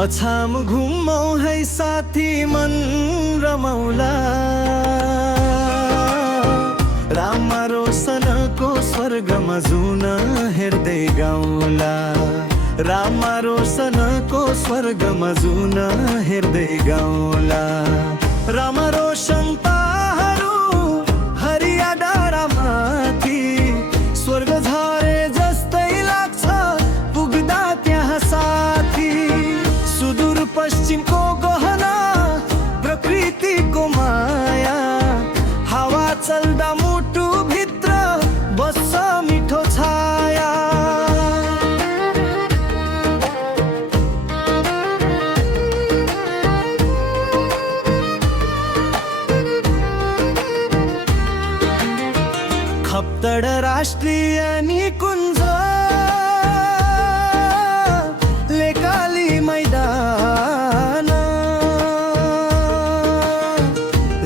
अछाम घुमौ है साथी मन रमौला, रामा रोशनको स्वर्गमा जुन हेर्दै गाउँला, रामा रोशनको स्वर्गमा जुन हेर्दै गाउँला। रामा रोशन पाहरू हरिया डाँडामाथि स्वर्ग झरे जस्तै लाग्छ पुग्दा त्यहाँ साथी। सुदूर पश्चिमको गहना प्रकृतिको माया, हावा चल्दा मुटु भित्र बस्छ मिठो छाया। खप्तड राष्ट्रिय निकुञ्ज लेकाली मैदान,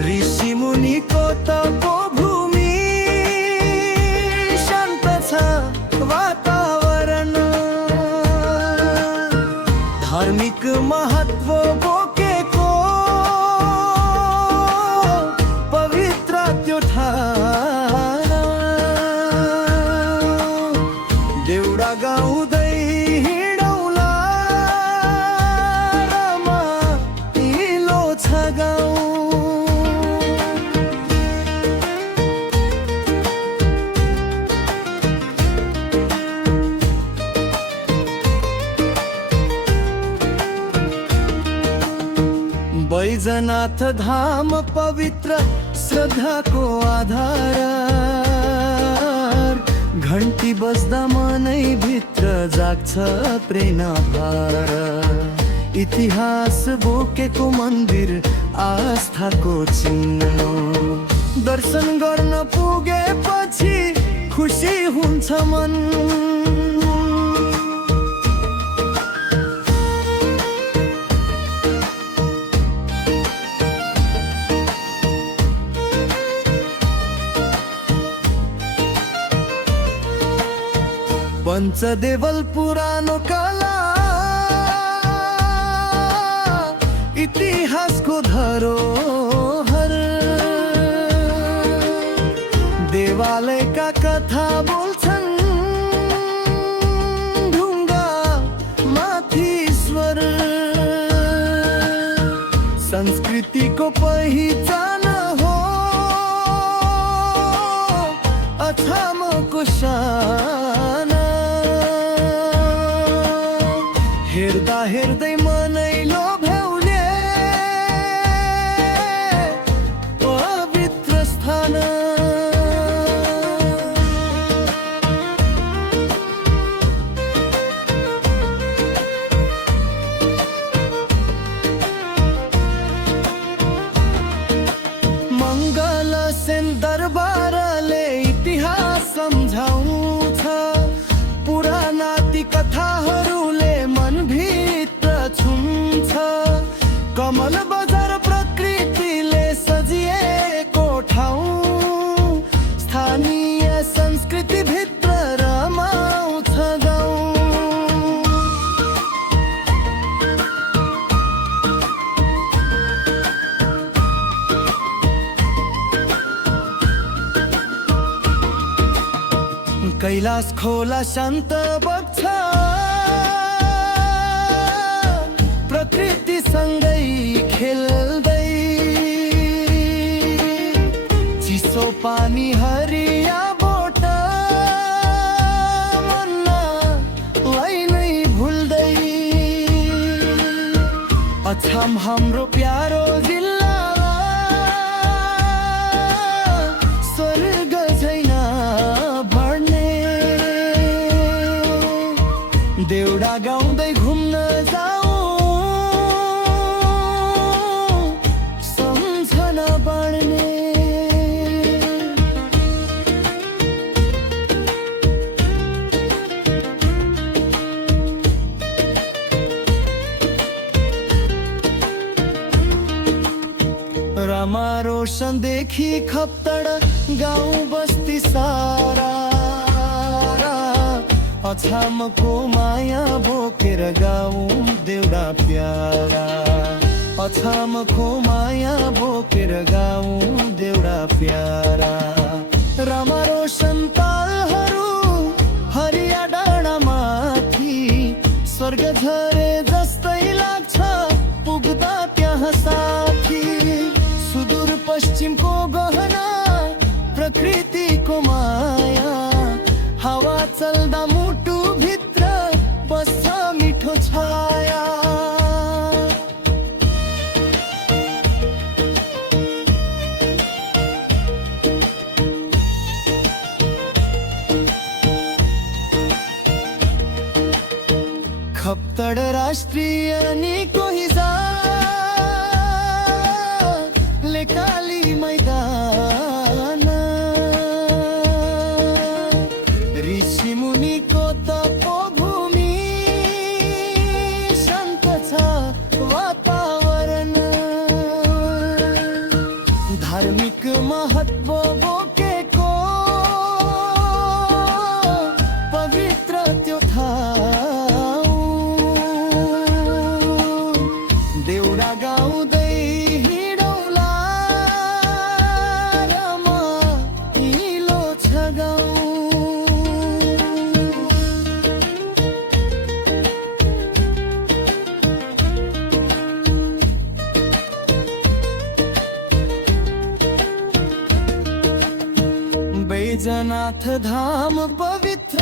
ऋषि मुनिको तपोभूमि, शान्त छ वातावरण। धार्मिक महत्व बोकेको पवित्र त्यो ठाउँ, देउडा गाउँदै हिँडौला, रमाइलो छ गाउँ। बैजनाथ धाम पवित्र श्रद्धाको आधार, घन्टी बज्दा मनै भित्र जाग्छ प्रेरणा भार। इतिहास बोकेको मन्दिर आस्थाको चिन्ह, दर्शन गर्न पुगेपछि खुसी हुन्छ मन। पञ्चदेवल पुरानो कला, इतिहासको धरोहर, देवालयका कथा बोल्छन् ढुङ्गा माथि स्वर। संस्कृतिको पहिचान हो अछामको शान। हेर्दा हेर्दै मनै लोभ्याउने पवित्र स्थान। मङ्गल सेन दरबारले इतिहास सम्झाउँछ, पुराना ती कथाहरूले मनभित्र छुन्छ। कमल बजार प्रकृतिले सजिएको ठाउँ, स्थानीय संस्कृति भित्र रमाउँछ गाउँ। कैलाश खोला शान्त बग्छ, प्रकृतिसँगै खेल्दै। चिसो पानी हरिया बोट मनलाई नै भुल्दै। अछाम हाम्रो प्यारो जिल्ला, स्वर्ग छैन भर्ने। देउडा गाउँदै घुम्न जाऊ, सम्झना बाँड्ने। रामा रोशनदेखि खप्तड गाउँ बस्ती सारा, अछामको माया बोकेर गाउँ देउडा प्यारा अछामको माया बोकेर गाउँ देउडा प्यारा रामा रोशन तालहरू हरिया डाँडामाथि स्वर्ग झरे जस्तै लाग्छ पुग्दा त्यहाँ साथी सुदूर पश्चिमको गहना प्रकृतिको माया हावा चल्दा मुटु भित्र बस्छ मिठो छाया खप्तड राष्ट्रिय निको हिजा लेकाली मैदान ऋषि मुनिको तपोभूमि शान्त छ वातावरण धार्मिक महत्व बोकेको पवित्र त्यो ठाउँ देउडा गाउँदै हिँडौँला रमाइलो छ गाउँ बैजनाथ धाम पवित्र